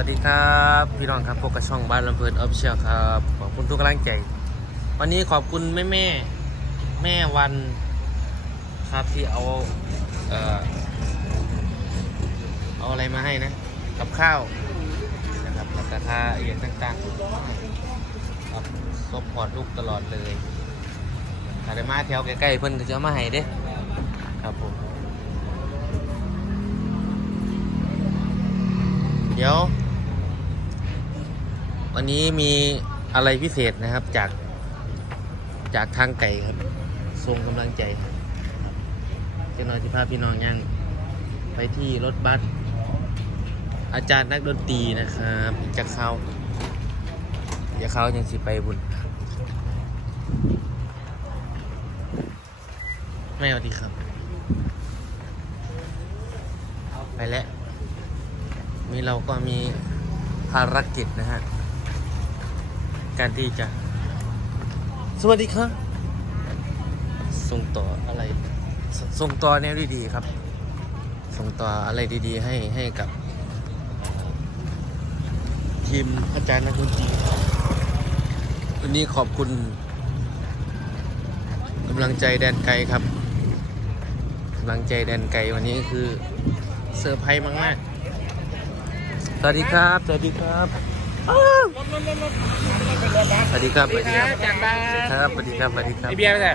วัสดีครับ พี่น้องครับพบกับช่องบ้านลำเพลินออฟเชียลครับ ขอบคุณทุกกำลังใจ วันนี้ขอบคุณแม่แม่แม่วันครับที่เอาเอ่อเอาอะไรมาให้นะ กับข้าวนะครับกับกระทะเอียดต่างๆครับซบพอดลูกตลอดเลยถ้าได้มาแถวใกล้ๆเพิ่นก็จะมาให้เด้ครับผมเดี๋ยว วันนี้มีอะไรพิเศษนะครับจากจากทางไก่ครับส่งกำลังใจครับเจ้าน้าที่พาพี่น้องยังไปที่รถบัสอาจารย์นักดนตรีนะครับจะเขาอย่าเข้ายังสิไปบุญไม่เอาดีครับ ไปแล้วมีเราก็มีภารกิจนะฮะ การที่จะ สวัสดีครับ ส่งต่ออะไรสส่งต่อแนวดีๆครับ ส่งต่ออะไรดีๆ ให้ให้กับเอ่อทีมอาจารย์นักดนตรีวันนี้ขอบคุณกำลังใจแดนไกลครับกำลังใจแดนไกลวันนี้คือเซอร์ไพรส์มากๆสวัสดีครับ สวัสดีครับอ้าว สวัสดีครับสวัสดีครับจากบ้านครับสวัสดีครับสวัสดีครับไอเบียร์ไปไหน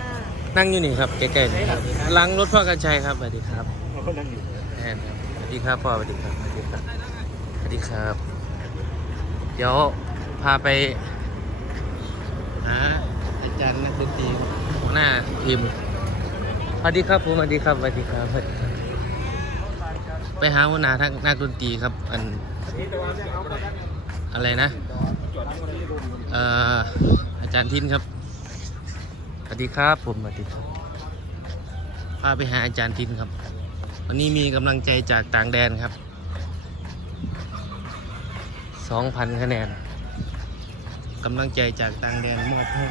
นั่งอยู่นี่ครับใกล้ๆนี่ครับหลังรถพ่อกันชัยครับสวัสดีครับแอนครับสวัสดีครับพ่อสวัสดีครับสวัสดีครับสวัสดีครับ เดี๋ยวพาไปหาอาจารย์นักดนตรีหัวหน้าทีมสวัสดีครับผมสวัสดีครับสวัสดีครับสวัสดีครับ ไปหาหัวหน้าทักนักดนตรีครับ อันอะไรนะเอาจารย์ทินครับ สวัสดีครับผมสวัสดีครับพาไปหาอาจารย์ทินครับ วันนี้มีกำลังใจจากต่างแดนครับ 2,000 คะแนนกำลังใจจากต่างแดนมอบให้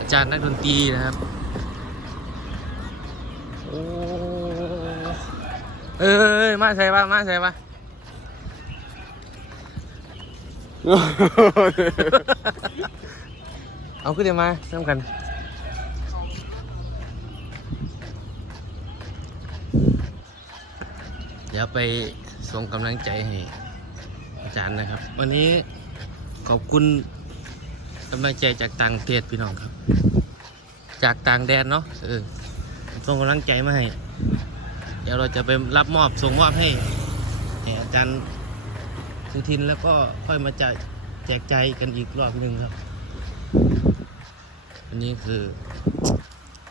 อาจารย์นักดนตรีนะครับ โอ้เอ้ยมาใส่ปะมาใส่ปะ เอาขึ้นเดี๋ยวมาน้ำกัน เดี๋ยวไปส่งกำลังใจให้อาจารย์นะครับ วันนี้ขอบคุณกำลังใจจากต่างประเทศพี่น้องครับ จากต่างแดนเนาะเออส่งกำลังใจมาให้ เดี๋ยวเราจะไปรับมอบส่งมอบให้ให้อาจารย์ สุทินแล้วก็ค่อยมาจ่ายแจกใจกันอีกรอบหนึ่งครับ อันนี้คือ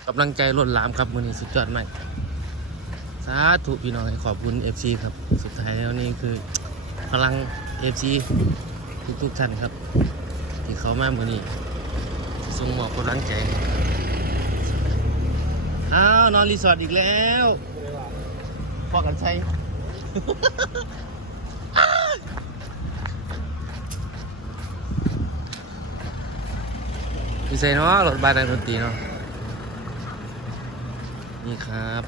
กำลังใจล้นหลามครับมือนี้สุดยอดมากสาธุพี่น้องขอบคุณ FC ครับ สุดท้ายแล้วนี่คือพลัง FC ทุกทุกท่านครับ ที่เขามามือนี้ส่งมอบกำลังใจอ้าวนอนรีสอร์ทอีกแล้วพอกันใช่ ดีไซน์เนาะรถบัสนักดนตรีเนาะนี่ครับ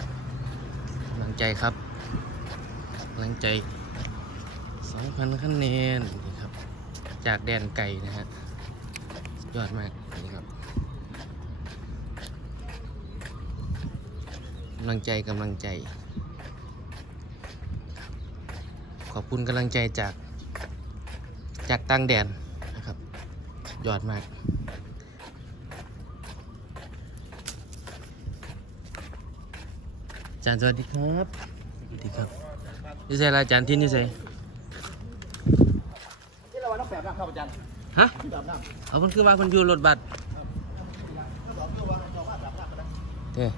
กำลังใจครับกำลังใจ2,000คะแนนนี่ครับ จากแดนไก่นะฮะยอดมากนี่ครับกำลังใจกำลังใจ ขอบคุณกำลังใจจากจากตั้งแดนนะครับ ยอดมาก อา จารย์สวัสดีครับสวัสดีครับนี่ใช่ละอาจารย์ทินนี่ใช่ที่เราว่าต้องแบบนะครับอาจารย์ฮะแบบน้เอาคนคือว่าคนอยู่รถบัสเด้อ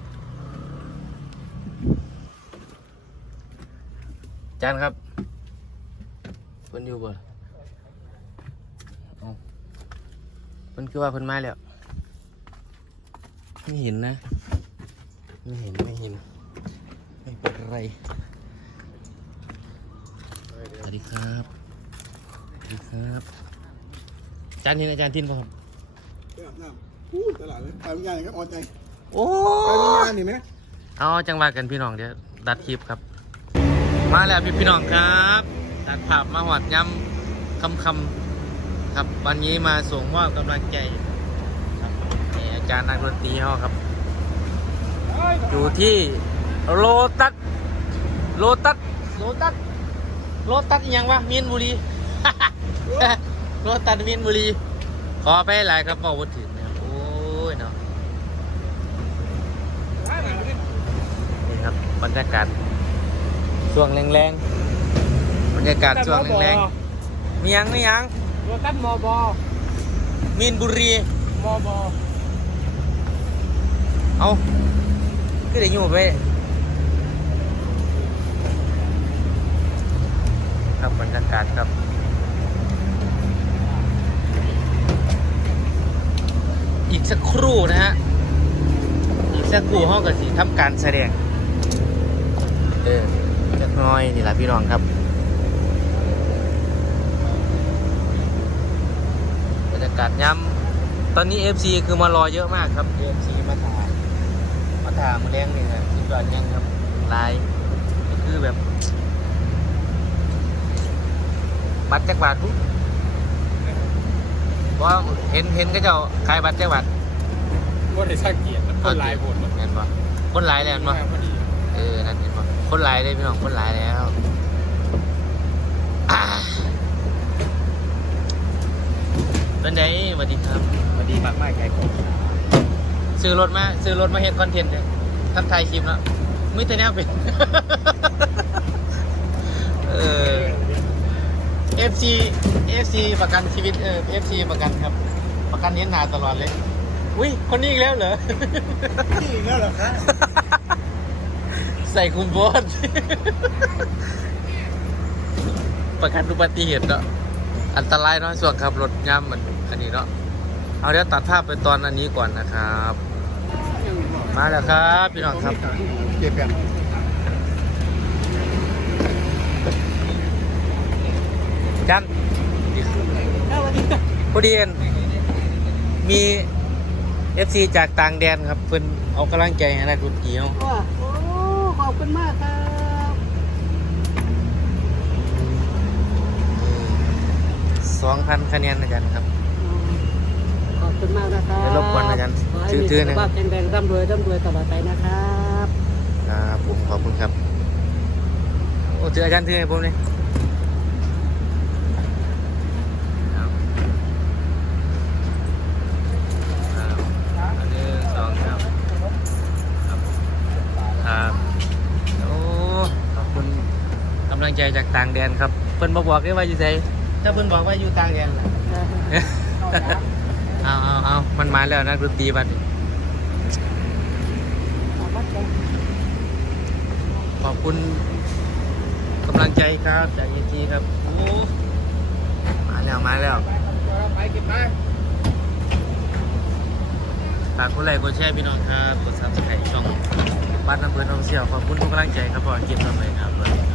จารย์ครับคนอยู่บ่เอาคนคือว่าคนมาแล้วไม่เห็นนะ ไม่เห็นไม่เห็น ไม่เป็นไรสวัสดีครับสวัสดีครับอาจารย์ทินอาจารย์ทินป่ะครับำแบบน้ำพูดตลาดเลยไปงานก็ออนใจโอ้ไปงานนี่ไหมเอาจังหวะกันพี่น้องเดี๋ยวดัดคลิปครับ มาแล้วพี่พี่น้องครับตัดภาพมาหอดย้คำคำๆครับ วันนี้มาส่งมอบกำลังใจครับนี่อาจารย์นักดนตรีเขาครับ อยู่ที่ โลตัสโลตัสโลตัสโลตัสอิหยังวะมีนบุรี โลตัสมีนบุรี ขอไปหลายครับบอกว่าถึงนะครับโอ้ยเนาะนี่ครับบรรยากาศช่วงแรงๆบรรยากาศช่วงแรงๆมียังมียังโรตัสมอบอมีนบุรีมอบอเอาก็ได้อยู่ไป ครับบรรยากาศครับอีกสักครู่นะฮะ อีกสักครู่ห้องกับสีทำการแสดง เออจักหน้อยนี่แหละพี่น้องครับ บรรยากาศย้ำตอนนี้ FC คือมารอเยอะมากครับ FC มาถ่ายมาถ่ายมาเลี้ยงนี่นะคิดว่ายังครับลายก็คือแบบ บัตรจักรบาทปุ๊บเพราะเห็นเห็นก็เจ้าขายบัตรจักรบาทว่าได้สังเกตมันคนหลายคนมันเห็นปะคนหลายแล้วเห็นปะพอดีเออนั่นเห็นปะคนหลายเลยพี่น้องคนหลายแล้วอ่าเป็นไงสวัสดีครับพอดีมากมากใหญ่กว่าซื้อรถมาซื้อรถมาเฮ็ดคอนเทนต์เลยทำไทยคลิปแล้วไม่แต่แนวเป็นเออ FC FC ประกันชีวิตเออ FC ประกันครับ ประกันเห็นหน้าตลอดเลย อุ้ยคนนี้อีกแล้วเหรอ นี่อีกแล้วเหรอครับใส่คุณโบอส ประกันอุบัติเหตุเนาะอันตรายเนาะส่วนขับรถย่ำมันอันนี้เนาะเอาเดี๋ยวตัดภาพไปตอนอันนี้ก่อนนะครับ มาแล้วครับ พี่น้องครับเก็บกัน จันพอดีเอ็นมี FC จากต่างแดนครับเพิ่นเอากำลังใจให้นักดนตรีเนาะว่าโอ้ขอบคุณมากครับสองพันคะแนนอาจารย์ครับ ขอบคุณมากนะครับเดี๋ยวรบกวนอาจารย์ขอให้ถือมีถือสุหนึ่ขงภาพแข็งแรงร่ำรวยร่ำรวยตลอดไปนะครับครับผมขอบคุณครับ โอ้ถืออาจารย์ถือให้ผมเลยครับครับอันหนึ่งสองสามครับ ครับ โอ้ ขอบคุณกำลังใจจากต่างแดนครับ เพิ่นบอกบอกได้ว่าอยู่ไสถ้าเพิ่นบอกว่าอยู่ต่างแดนล่ะเอาเอาเอามันมาแล้วนักดนตรีบัดนี้ขอบคุณกำลังใจครับ จากยีจีครับ โอ้ มาแล้วมาแล้วไปกินมาฝากกดไลค์กดแชร์พี่น้องครับ กดซับสไครต์ช่อง บ้านน้ำเบื่อนทองเสี่ยวขอบคุณทุกกำลังใจครับพอเก็บต่อไปครับ